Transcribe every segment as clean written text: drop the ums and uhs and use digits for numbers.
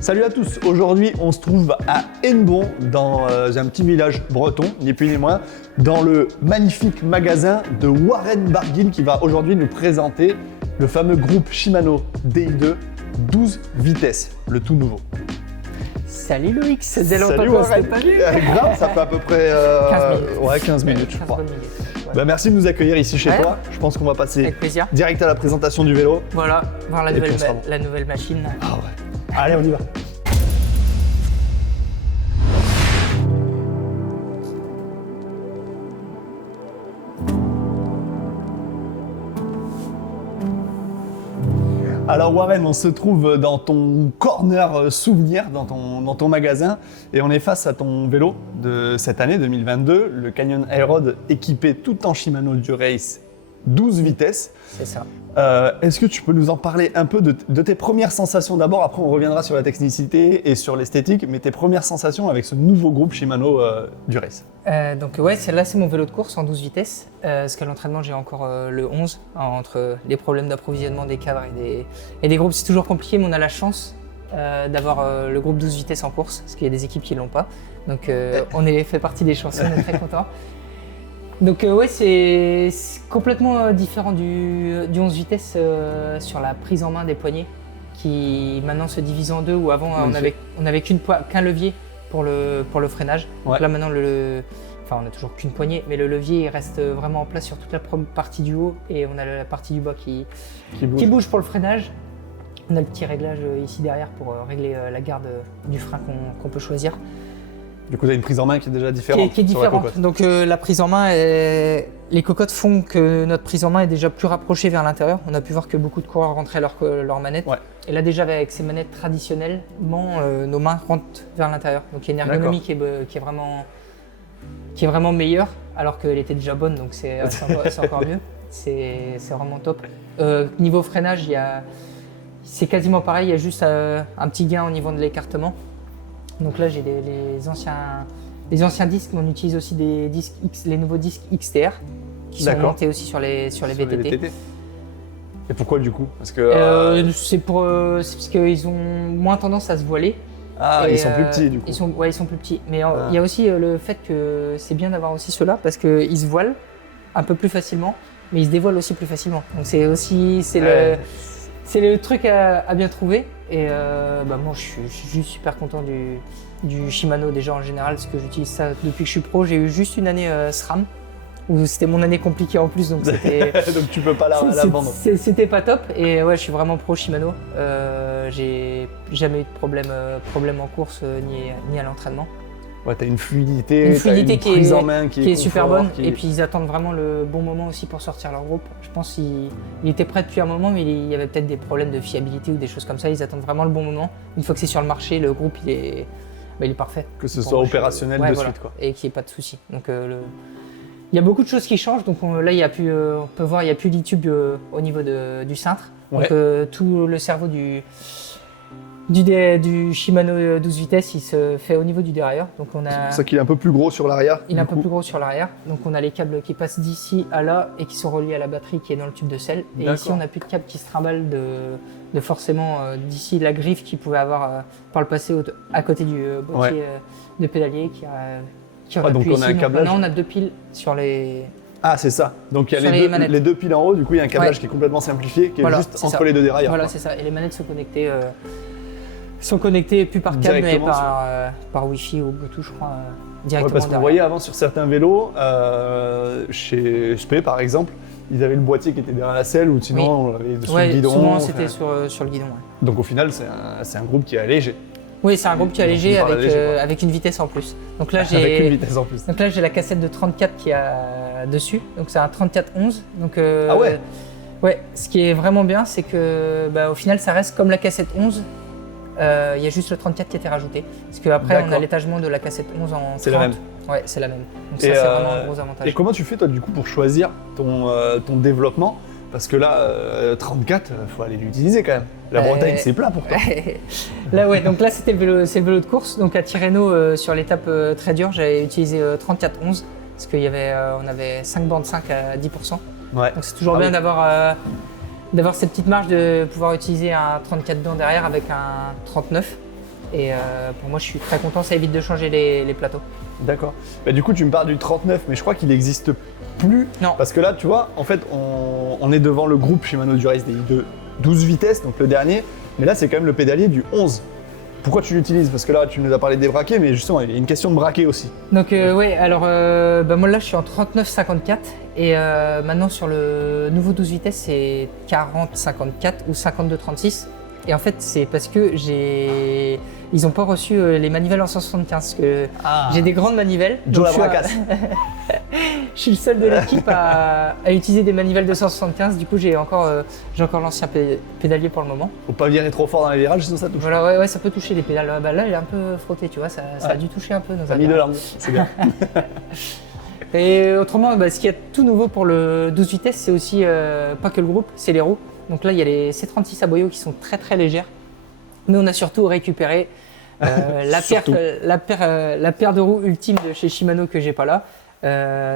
Salut à tous, aujourd'hui on se trouve à Hennebont, dans un petit village breton, ni plus ni moins, dans le magnifique magasin de Warren Barguil qui va aujourd'hui nous présenter le fameux groupe Shimano DI2 12 vitesses, le tout nouveau. Salut Loïc, c'est dès Salut longtemps qu'on s'était Warren. pas vu. Grave, ça fait à peu près 15 minutes je 15 crois. bonnes minutes. Ouais. Bah, merci de nous accueillir ici chez Ouais. toi, je pense qu'on va passer Avec plaisir. direct à la présentation du vélo. Voilà, voir la Et nouvelle, puis on sera bon. la nouvelle machine. Ah ouais. Allez, on y va. Alors Warren, on se trouve dans ton corner souvenir, dans ton magasin, et on est face à ton vélo de cette année 2022, le Canyon Airrod équipé tout en Shimano Dura-Ace 12 vitesses. C'est ça. Est-ce que tu peux nous en parler un peu de tes premières sensations d'abord, après on reviendra sur la technicité et sur l'esthétique, mais tes premières sensations avec ce nouveau groupe Shimano Dura-Ace. Donc ouais, là c'est mon vélo de course en 12 vitesses, parce qu'à l'entraînement j'ai encore le 11, entre les problèmes d'approvisionnement des cadres et des groupes c'est toujours compliqué, mais on a la chance d'avoir le groupe 12 vitesses en course, parce qu'il y a des équipes qui ne l'ont pas, donc on fait partie des chanceux, on est très contents. Donc ouais, c'est complètement différent du 11 vitesses sur la prise en main des poignées, qui maintenant se divise en deux, où avant on avait qu'un levier pour le freinage. Ouais. Donc là maintenant, on n'a toujours qu'une poignée, mais le levier il reste vraiment en place sur toute la partie du haut, et on a la partie du bas qui bouge pour le freinage. On a le petit réglage ici derrière pour régler la garde du frein qu'on peut choisir. Du coup, tu as une prise en main qui est déjà différente. Qui est sur la différente. cocotte. Donc la prise en main, les cocottes font que notre prise en main est déjà plus rapprochée vers l'intérieur. On a pu voir que beaucoup de coureurs rentraient leur manette. Ouais. Et là déjà avec ces manettes traditionnellement, nos mains rentrent vers l'intérieur. Donc il y a une ergonomie qui est vraiment meilleure, alors qu'elle était déjà bonne, donc c'est encore mieux. C'est vraiment top. Niveau freinage, c'est quasiment pareil, il y a juste un petit gain au niveau de l'écartement. Donc là j'ai les anciens disques, mais on utilise aussi les nouveaux disques XTR qui sont montés aussi sur les VTT. Et pourquoi du coup? Parce que c'est parce qu'ils ont moins tendance à se voiler. ah, ils sont plus petits du coup. Ils sont plus petits. Mais il y a aussi le fait que c'est bien d'avoir aussi ceux-là, parce qu'ils se voilent un peu plus facilement, mais ils se dévoilent aussi plus facilement. Donc c'est le truc à bien trouver. Et moi je suis juste super content du Shimano déjà en général, parce que j'utilise ça depuis que je suis pro. J'ai eu juste une année SRAM, où c'était mon année compliquée en plus, donc c'était... donc tu peux pas la vendre. C'était pas top, et ouais, je suis vraiment pro Shimano. J'ai jamais eu de problème en course ni à l'entraînement. Ouais, t'as une fluidité, qui prise en main est super bonne, et puis ils attendent vraiment le bon moment aussi pour sortir leur groupe. Je pense qu'ils étaient prêts depuis un moment, mais il y avait peut-être des problèmes de fiabilité ou des choses comme ça. Ils attendent vraiment le bon moment. Une fois que c'est sur le marché, le groupe il est parfait. Que ce soit opérationnel de suite quoi. Et qu'il n'y ait pas de souci. Donc il y a beaucoup de choses qui changent. Donc là on peut voir, il n'y a plus d'e-tube au niveau du cintre. Ouais. Donc tout le cerveau du Shimano 12 vitesses, il se fait au niveau du dérailleur. Donc C'est pour ça qu'il est un peu plus gros sur l'arrière. Il est un peu plus gros sur l'arrière. Donc on a les câbles qui passent d'ici à là et qui sont reliés à la batterie qui est dans le tube de selle. Et ici on n'a plus de câbles qui se trimballent de forcément d'ici la griffe qu'il pouvait avoir par le passé à côté du boîtier de pédalier qui aurait donc pu on ici. a un câblage. Maintenant on a deux piles sur les... Ah c'est ça. Donc il y a les deux piles en haut, du coup il y a un câblage qui est complètement simplifié, qui est juste entre les deux dérailleurs. Voilà, c'est ça. Et les manettes sont connectées plus par câble, mais par Wi-Fi ou Bluetooth, je crois, directement. Parce qu'on voyait avant sur certains vélos, chez SP par exemple, ils avaient le boîtier qui était derrière la selle, ou sinon on l'avait sur le guidon. Souvent c'était sur le guidon. Ouais. Donc au final c'est un groupe qui est allégé. Oui, c'est un groupe qui est allégé avec une vitesse en plus. Donc là j'ai la cassette de 34 qui a dessus, donc c'est un 34-11. Donc ah ouais. Ouais, ce qui est vraiment bien, c'est que au final ça reste comme la cassette 11. Il y a juste le 34 qui a été rajouté. Parce qu'après, on a l'étagement de la cassette 11 en 30. C'est la même. Ouais, c'est la même. Donc ça, c'est vraiment un gros avantage. Et comment tu fais, toi, du coup, pour choisir ton développement? Parce que là, 34, il faut aller l'utiliser quand même. La Bretagne, c'est plat pour toi. Là, ouais, donc là, c'est le vélo de course. Donc à Tirreno, sur l'étape très dure, j'avais utilisé 34-11. Parce qu'on avait 5 bandes 5 à 10%. Ouais. Donc c'est toujours bien d'avoir cette petite marge de pouvoir utiliser un 34 dedans derrière avec un 39. Et pour moi, je suis très content, ça évite de changer les plateaux. D'accord. Bah, du coup, tu me parles du 39, mais je crois qu'il n'existe plus. Non. Parce que là, tu vois, en fait, on est devant le groupe Shimano Dura-Ace DI de 12 vitesses, donc le dernier. Mais là, c'est quand même le pédalier du 11. Pourquoi tu l'utilises? Parce que là, tu nous as parlé des braquets, mais justement, il y a une question de braquet aussi. Donc ouais, alors moi là je suis en 39-54 et maintenant sur le nouveau 12 vitesses c'est 40-54 ou 52-36 et en fait c'est parce que ils n'ont pas reçu les manivelles en 175 parce que j'ai des grandes manivelles. Joe la je suis bracasse. je suis le seul de l'équipe à utiliser des manivelles de 175, du coup j'ai encore l'ancien pédalier pour le moment. Faut pas virer trop fort dans les virages, sinon ça touche. Voilà, ouais, ça peut toucher les pédales. Bah, là il est un peu frotté, tu vois, ça a dû toucher un peu nos T'as mis de virages. l'arme, c'est bien. Et autrement, ce qu'il y a de tout nouveau pour le 12 vitesses, c'est aussi pas que le groupe, c'est les roues. Donc là, il y a les C36 à boyaux qui sont très très légères. Mais on a surtout récupéré la paire de roues ultime de chez Shimano que j'ai pas là.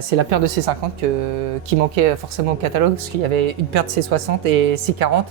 C'est la paire de C50 qui manquait forcément au catalogue parce qu'il y avait une paire de C60 et C40.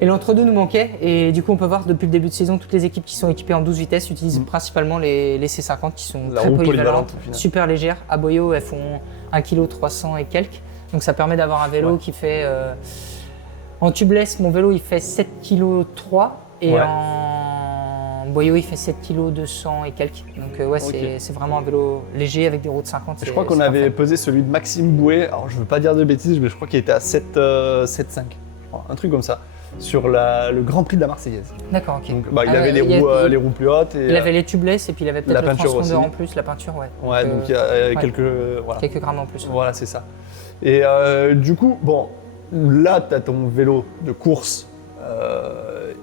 Et l'entre-deux nous manquait et du coup on peut voir depuis le début de saison toutes les équipes qui sont équipées en 12 vitesses utilisent principalement les C50 qui sont La très roue polyvalentes, au final. super légères. À boyaux elles font 1,3 kg et quelques. Donc ça permet d'avoir un vélo qui fait... en tubeless mon vélo il fait 7,3 kg et en boyau il fait 7,2 kg et quelques. Donc c'est vraiment un vélo léger avec des roues de 50. Je crois qu'on avait pesé celui de Maxime Bouet, alors je veux pas dire de bêtises, mais je crois qu'il était à 7,5, un truc comme ça, sur le Grand Prix de la Marseillaise. D'accord, ok. Donc il avait les roues plus hautes. Et, il avait les tubeless et puis il avait la peut-être le peinture transpondeur aussi. en plus, la peinture, ouais. Ouais, donc il y a quelques grammes en plus. Ouais. Voilà, c'est ça. Et du coup, bon, là, tu as ton vélo de course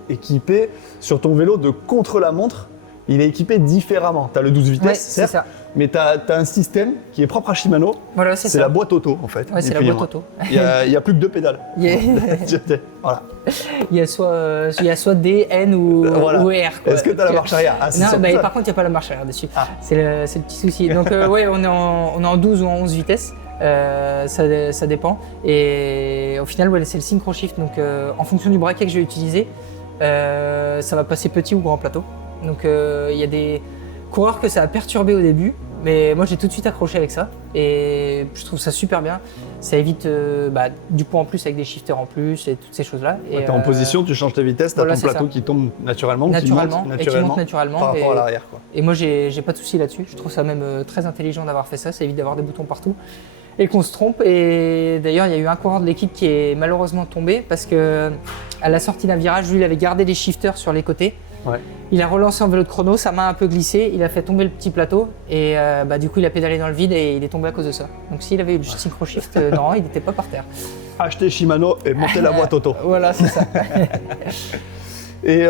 équipé. Sur ton vélo de contre-la-montre, il est équipé différemment. Tu as le 12 vitesses, Ouais, certes, c'est ça. mais tu as un système qui est propre à Shimano. Voilà, C'est ça. la boîte auto, en fait. Ouais, c'est la boîte auto. Il y a plus que 2 pédales. Voilà. Il y a soit D, N ou R. Quoi. Est-ce que tu as la marche arrière? Non, par contre, il n'y a pas la marche arrière dessus. C'est le petit souci. Donc, ouais, on est en 12 ou en 11 vitesses. Ça dépend. Et au final, c'est le synchro shift. Donc, en fonction du braquet que je vais utiliser, ça va passer petit ou grand plateau. Donc, il y a des coureurs que ça a perturbé au début. Mais moi j'ai tout de suite accroché avec ça et je trouve ça super bien. Ça évite du poids en plus avec des shifters en plus et toutes ces choses-là. Tu es en position, tu changes ta vitesse, tu as ton plateau qui tombe naturellement, qui monte naturellement par rapport à l'arrière. Et moi j'ai pas de souci là-dessus. Je trouve ça même très intelligent d'avoir fait ça. Ça évite d'avoir des boutons partout et qu'on se trompe. Et d'ailleurs il y a eu un coureur de l'équipe qui est malheureusement tombé parce que à la sortie d'un virage, lui il avait gardé les shifters sur les côtés. Ouais. Il a relancé en vélo de chrono, sa main a un peu glissé, il a fait tomber le petit plateau et du coup il a pédalé dans le vide et il est tombé à cause de ça. Donc s'il avait eu le synchro shift, non, il n'était pas par terre. Achetez Shimano et montez la boîte auto. Voilà, c'est ça. Et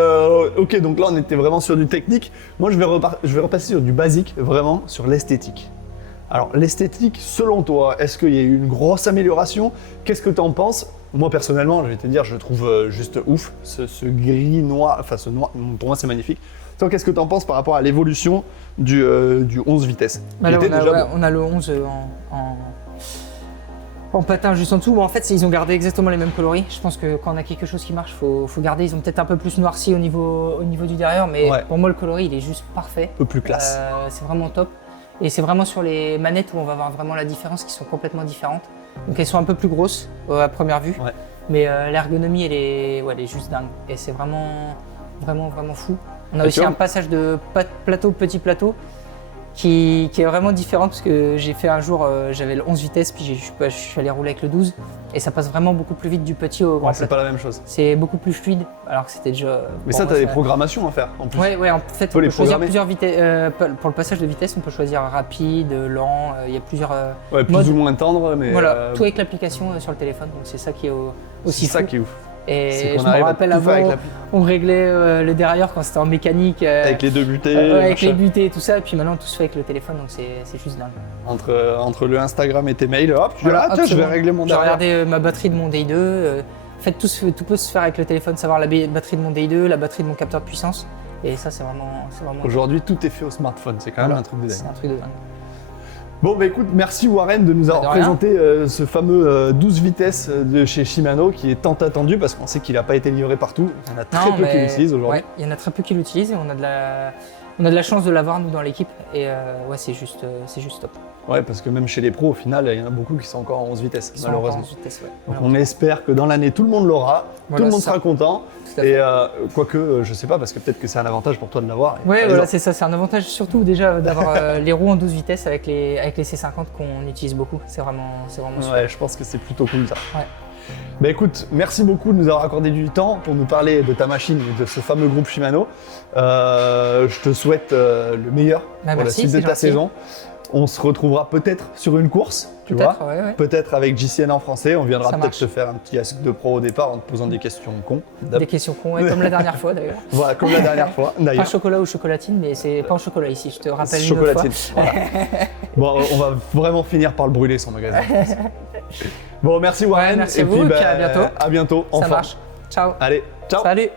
ok, donc là on était vraiment sur du technique. Moi je vais repasser sur du basique, vraiment sur l'esthétique. Alors l'esthétique, selon toi, est-ce qu'il y a eu une grosse amélioration? Qu'est-ce que tu en penses? Moi personnellement, je vais te dire, je trouve juste ouf ce gris noir, enfin ce noir, pour moi c'est magnifique. Toi, qu'est-ce que tu en penses par rapport à l'évolution du 11 vitesses? Là, on a le 11 en patin juste en dessous. Bon, en fait, ils ont gardé exactement les mêmes coloris. Je pense que quand on a quelque chose qui marche, faut garder. Ils ont peut-être un peu plus noirci au niveau du derrière, mais pour moi le coloris il est juste parfait. Un peu plus classe. C'est vraiment top. Et c'est vraiment sur les manettes où on va voir vraiment la différence, qui sont complètement différentes. Donc elles sont un peu plus grosses à première vue, mais l'ergonomie elle est juste dingue. Et c'est vraiment fou. On a aussi un passage de plateau, petit plateau, qui est vraiment différent parce que j'ai fait un jour, j'avais le 11 vitesses, puis je suis allé rouler avec le 12 et ça passe vraiment beaucoup plus vite du petit au grand plateau. C'est pas la même chose. C'est beaucoup plus fluide alors que c'était déjà... Mais ça, tu as des programmations à faire en plus. Ouais, en fait, on peut choisir plusieurs vitesses. Pour le passage de vitesse, on peut choisir rapide, lent, il y a plusieurs plus modes. ou moins tendre, mais... Voilà, tout avec l'application sur le téléphone, donc c'est ça qui est aussi fou. C'est ça qui est ouf. Et je me rappelle avant, on réglait le derrière quand c'était en mécanique. Avec les deux butées. Avec les butées et tout ça, et puis maintenant tout se fait avec le téléphone, donc c'est juste dingue. Entre le Instagram et tes mails, hop, tu dis tiens, je vais régler mon derrière. J'ai regardé ma batterie de mon DI2. En fait, tout peut se faire avec le téléphone, savoir la batterie de mon DI2, la batterie de mon capteur de puissance. Et ça, c'est vraiment... Aujourd'hui, tout est fait au smartphone, c'est quand même un truc de dingue. C'est un truc de dingue. Bon bah écoute, merci Warren de nous avoir de rien. présenté ce fameux 12 vitesses de chez Shimano qui est tant attendu parce qu'on sait qu'il n'a pas été livré partout. Il y en a très peu qui l'utilisent aujourd'hui. Ouais, il y en a très peu qui l'utilisent et on a de la chance de l'avoir nous dans l'équipe et ouais, c'est juste top. Ouais, parce que même chez les pros, au final, il y en a beaucoup qui sont encore en 11 vitesses, Ils sont malheureusement. encore en vitesse, ouais. Donc on espère que dans l'année, tout le monde l'aura, Voilà, tout le monde c'est ça. sera content. Tout à fait. Et quoique, je sais pas, parce que peut-être que c'est un avantage pour toi de l'avoir. Ouais, Par voilà, exemple. c'est ça. C'est un avantage surtout déjà d'avoir les roues en 12 vitesses avec les C50 qu'on utilise beaucoup. C'est vraiment super. Ouais, je pense que c'est plutôt cool ça. Ouais. Bah écoute, merci beaucoup de nous avoir accordé du temps pour nous parler de ta machine et de ce fameux groupe Shimano. Je te souhaite le meilleur Bah, pour merci, la suite de c'est ta gentil. saison. On se retrouvera peut-être sur une course, tu vois. Peut-être, ouais. Peut-être avec JCN en français. On viendra Ça peut-être marche. te faire un petit ask de pro au départ en te posant des questions cons. Des questions cons, ouais, comme la dernière fois d'ailleurs. Voilà, comme la dernière fois Pas d'ailleurs. chocolat ou chocolatine, mais c'est pas en chocolat ici, je te rappelle une autre Chocolatine. fois. Voilà. Bon, on va vraiment finir par le brûler son magasin. Bon, merci Warren. Ouais, merci à vous, et puis à bientôt. À bientôt. Ça enfin. marche. Ciao. Allez, ciao. Salut.